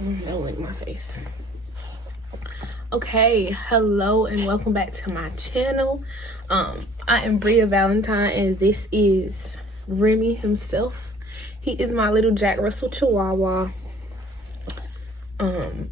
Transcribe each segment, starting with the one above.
Don't lick my face. Okay, hello and welcome back to my channel. I am Bria Valentine and this is Remy himself. He is my little Jack Russell Chihuahua. 10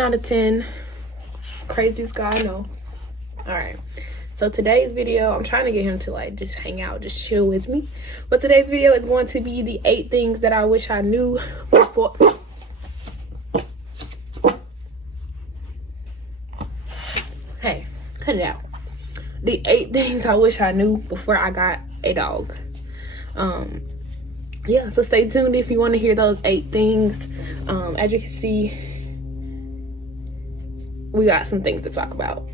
out of 10. Craziest guy I know. Alright, so today's video, I'm trying to get him to like just hang out, just chill with me. But today's video is going to be the 8 things that I wish I knew before. Hey, cut it out. The 8 things I wish I knew before I got a dog. Yeah, so stay tuned if you want to hear those 8 things. As you can see, we got some things to talk about.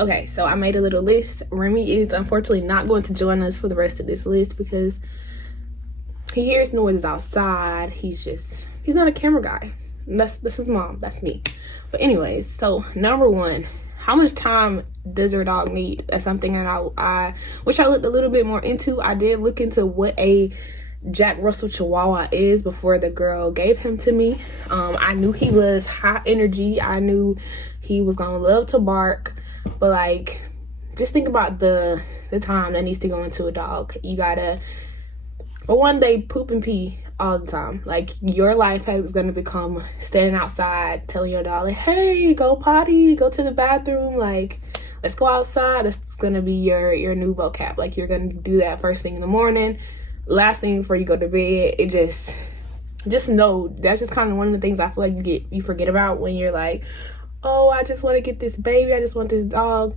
Okay, so I made a little list. Remy is unfortunately not going to join us for the rest of this list because he hears noises outside. He's not a camera guy. That's his mom. That's me. But anyways, so number 1, how much time does your dog need? That's something that I wish I looked a little bit more into. I did look into what a Jack Russell Chihuahua is before the girl gave him to me. I knew he was high energy. I knew he was gonna love to bark. But like, just think about the time that needs to go into a dog. You gotta, for one, they poop and pee all the time. Like, your life is gonna become standing outside telling your dog, like, hey, go potty, go to the bathroom, like, let's go outside. That's gonna be your new vocab. Like, you're gonna do that first thing in the morning, last thing before you go to bed. It just know that's just kind of one of the things I feel like you forget about when you're like, oh, I just want to get this baby, I just want this dog.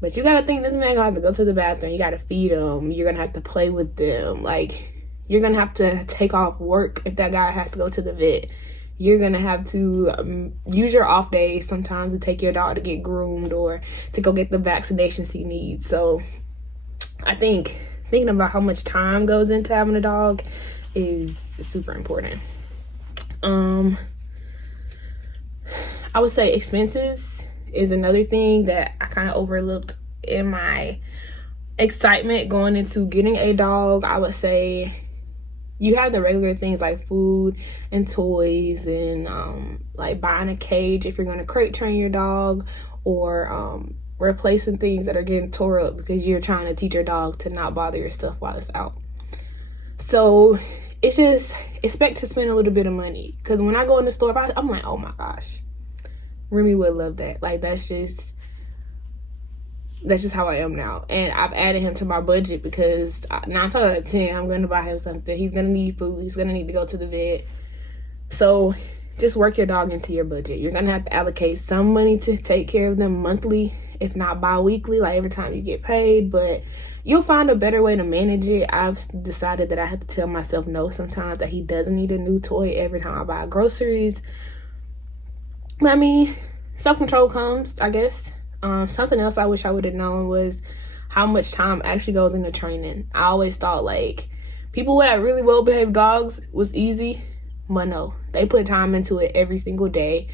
But you gotta think, this man gonna have to go to the bathroom, you gotta feed him, you're gonna have to play with them, like, you're gonna have to take off work if that guy has to go to the vet. You're gonna have to use your off days sometimes to take your dog to get groomed or to go get the vaccinations he needs. So I think thinking about how much time goes into having a dog is super important. I would say expenses is another thing that I kind of overlooked in my excitement going into getting a dog. I would say you have the regular things like food and toys and like buying a cage if you're going to crate train your dog, or replacing things that are getting tore up because you're trying to teach your dog to not bother your stuff while it's out. So it's just expect to spend a little bit of money, because when I go in the store, I'm like, oh my gosh, Remy would love that. Like, that's just how I am now. And I've added him to my budget because 9 times out of 10, I'm going to buy him something. He's going to need food. He's going to need to go to the vet. So just work your dog into your budget. You're going to have to allocate some money to take care of them monthly, if not bi-weekly, like every time you get paid. But you'll find a better way to manage it. I've decided that I have to tell myself no sometimes, that he doesn't need a new toy every time I buy groceries. I mean, self-control comes, I guess. Something else I wish I would have known was how much time actually goes into training. I always thought, like, people with really well-behaved dogs was easy, but no. They put time into it every single day.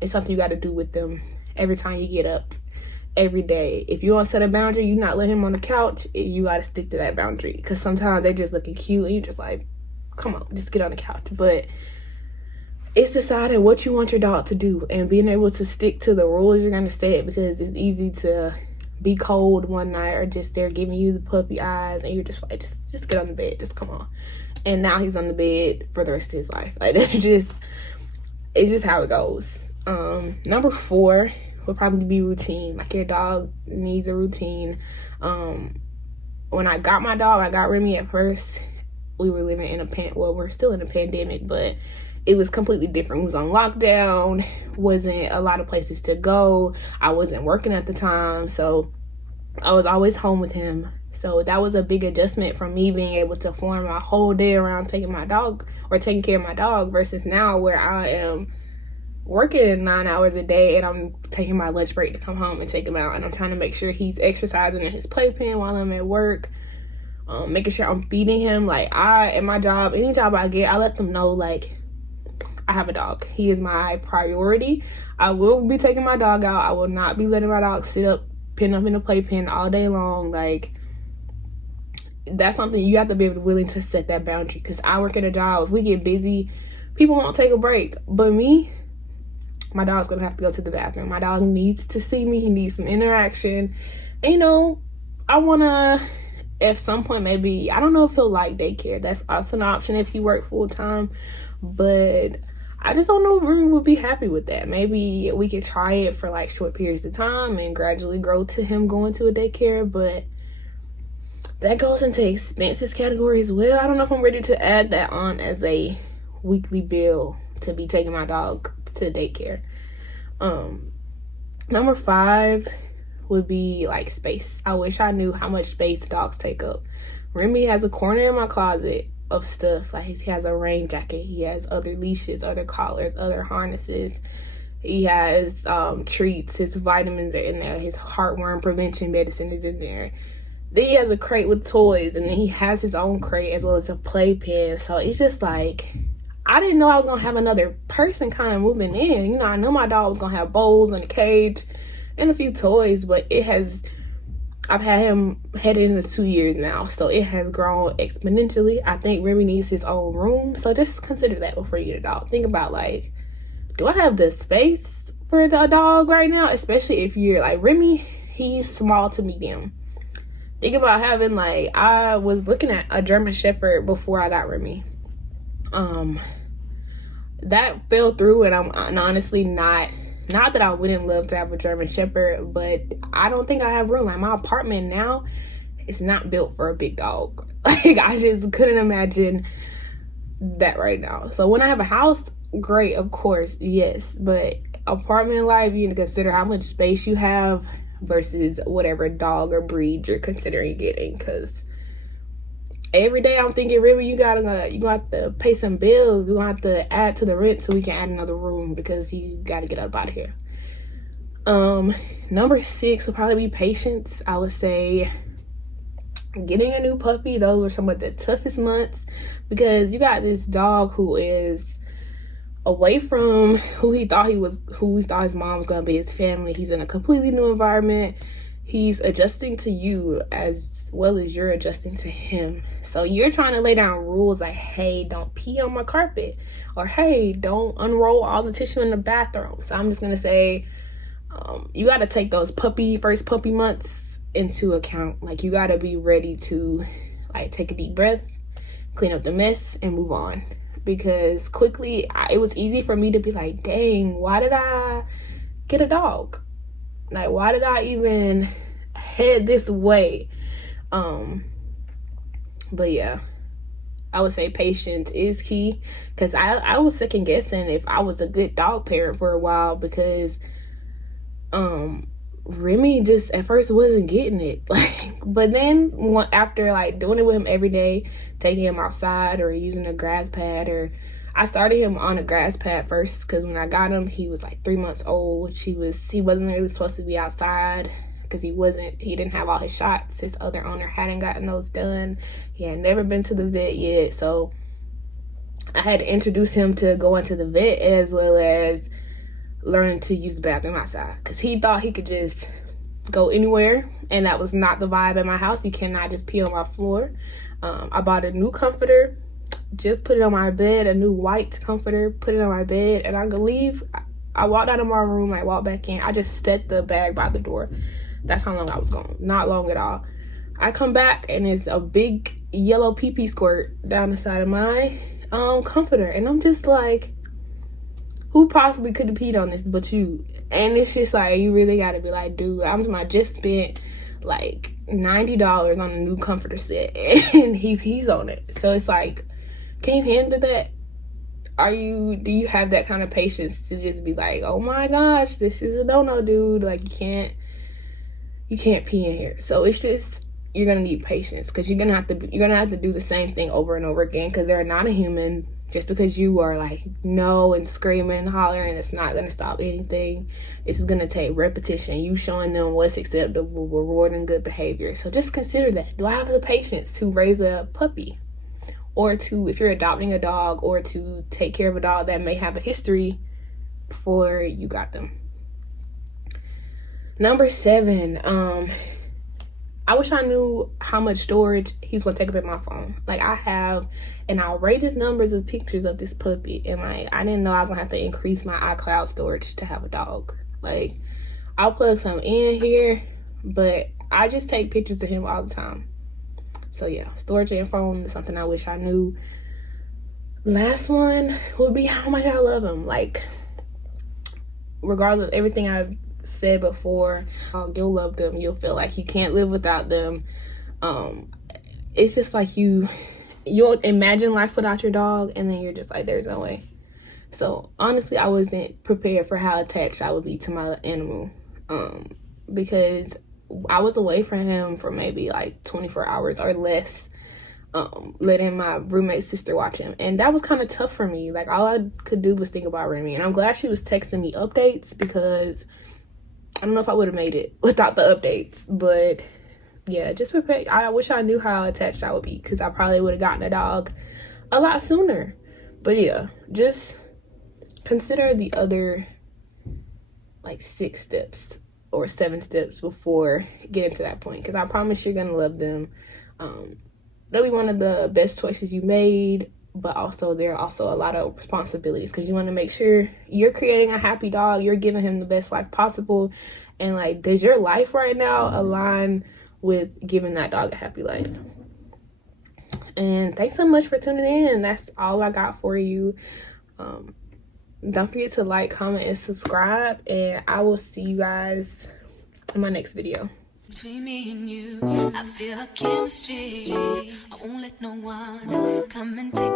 It's something you got to do with them every time you get up, every day. If you want to set a boundary, you not let him on the couch, you got to stick to that boundary. Because sometimes they're just looking cute and you're just like, come on, just get on the couch. But it's deciding what you want your dog to do and being able to stick to the rules you're going to set, because it's easy to be cold one night or just they're giving you the puppy eyes and you're just like, just get on the bed, just come on. And now he's on the bed for the rest of his life. Like, it's just how it goes. Number 4 would probably be routine. Like, your dog needs a routine. When I got my dog, I got Remy at first, we were living in we're still in a pandemic, but it was completely different. We was on lockdown, wasn't a lot of places to go. I wasn't working at the time, so I was always home with him. So that was a big adjustment from me being able to form my whole day around taking care of my dog versus now where I am working 9 hours a day, and I'm taking my lunch break to come home and take him out, and I'm trying to make sure he's exercising in his playpen while I'm at work, making sure I'm feeding him. Like, at my job, any job I get, I let them know, like, I have a dog. He is my priority. I will be taking my dog out. I will not be letting my dog sit up, pin up in the playpen all day long. Like, that's something you have to be willing to set that boundary, because I work at a job. If we get busy, people won't take a break. But me, my dog's gonna have to go to the bathroom. My dog needs to see me. He needs some interaction. And, you know, I wanna, at some point, maybe, I don't know if he'll like daycare. That's also an option if he worked full time. But I just don't know if Remy would be happy with that. Maybe we could try it for like short periods of time and gradually grow to him going to a daycare. But that goes into expenses category as well. I don't know if I'm ready to add that on as a weekly bill to be taking my dog to daycare. Number 5 would be like space. I wish I knew how much space dogs take up. Remy has a corner in my closet of stuff. Like, he has a rain jacket, he has other leashes, other collars, other harnesses, he has treats, his vitamins are in there, his heartworm prevention medicine is in there. Then he has a crate with toys, and then he has his own crate as well as a playpen. So it's just like, I didn't know I was gonna have another person kind of moving in. You know, I know my dog was gonna have bowls and a cage and a few toys, but I've had him headed into 2 years now, so it has grown exponentially. I think Remy needs his own room, so just consider that before you get a dog. Think about, like, do I have the space for the dog right now? Especially if you're like Remy, he's small to medium. Think about having, like, I was looking at a German Shepherd before I got Remy. That fell through, and I'm honestly not that I wouldn't love to have a German Shepherd, but I don't think I have room. Like, my apartment now is not built for a big dog. Like, I just couldn't imagine that right now. So when I have a house, great, of course, yes. But apartment life, you need to consider how much space you have versus whatever dog or breed you're considering getting. Because every day I'm thinking, really, you gonna have to pay some bills. We're gonna have to add to the rent so we can add another room, because you gotta get up out of here. Number 6 would probably be patience. I would say getting a new puppy. Those are some of the toughest months, because you got this dog who is away from who he thought his mom was gonna be, his family. He's in a completely new environment. He's adjusting to you as well as you're adjusting to him. So you're trying to lay down rules like, hey, don't pee on my carpet, or hey, don't unroll all the tissue in the bathroom. So I'm just gonna say, you got to take those first puppy months into account. Like, you got to be ready to, like, take a deep breath, clean up the mess, and move on. Because quickly, it was easy for me to be like, dang, why did I get a dog? Like, why did I even head this way? But yeah, I would say patience is key, because I was second guessing if I was a good dog parent for a while, because Remy just at first wasn't getting it. Like, but then after, like, doing it with him every day, taking him outside or using a grass pad, or I started him on a grass pad first, because when I got him, he was like 3 months old, which he wasn't really supposed to be outside, because he didn't have all his shots. His other owner hadn't gotten those done. He had never been to the vet yet, so I had to introduce him to going to the vet, as well as learning to use the bathroom outside, because he thought he could just go anywhere, and that was not the vibe at my house. You cannot just pee on my floor. I bought a new comforter, just put it on my bed, a new white comforter, put it on my bed, and I could leave. I walked out of my room, I walked back in, I just set the bag by the door. That's how long I was gone. Not long at all. I come back, and it's a big yellow pee-pee squirt down the side of my comforter, and I'm just like, who possibly could have peed on this but you? And it's just like, you really gotta be like, dude, I just spent like $90 on a new comforter set, and he pees on it. So it's like, can you handle that? Do you have that kind of patience to just be like, oh my gosh, this is a no-no, dude. Like, you can't pee in here. So it's just, you're gonna need patience, because you're gonna have to do the same thing over and over again, because they're not a human. Just because you are like no and screaming and hollering, it's not going to stop anything. It's going to take repetition, you showing them what's acceptable, rewarding good behavior. So just consider that. Do I have the patience to raise a puppy? Or to, if you're adopting a dog, or to take care of a dog that may have a history before you got them. Number 7, I wish I knew how much storage he was gonna take up in my phone. Like, I have an outrageous numbers of pictures of this puppy, and like, I didn't know I was gonna have to increase my iCloud storage to have a dog. Like, I'll plug some in here, but I just take pictures of him all the time. So yeah, storage and phone is something I wish I knew. Last one would be how much I love him. Like, regardless of everything I've said before, you'll love them. You'll feel like you can't live without them. It's just like you'll imagine life without your dog, and then you're just like, there's no way. So honestly, I wasn't prepared for how attached I would be to my animal, because I was away from him for maybe like 24 hours or less, letting my roommate's sister watch him, and that was kind of tough for me. Like, all I could do was think about Remy, and I'm glad she was texting me updates, because I don't know if I would have made it without the updates. But yeah, just prepare. I wish I knew how attached I would be, because I probably would have gotten a dog a lot sooner. But yeah, just consider the other like 6 steps or 7 steps before getting to that point, because I promise you're gonna love them. They'll be one of the best choices you made, but also there are also a lot of responsibilities, because you want to make sure you're creating a happy dog, you're giving him the best life possible, and like, does your life right now align with giving that dog a happy life? And thanks so much for tuning in. That's all I got for you. Don't forget to like, comment, and subscribe, and I will see you guys in my next video. Between me and you, I feel a chemistry. I won't let no one come and take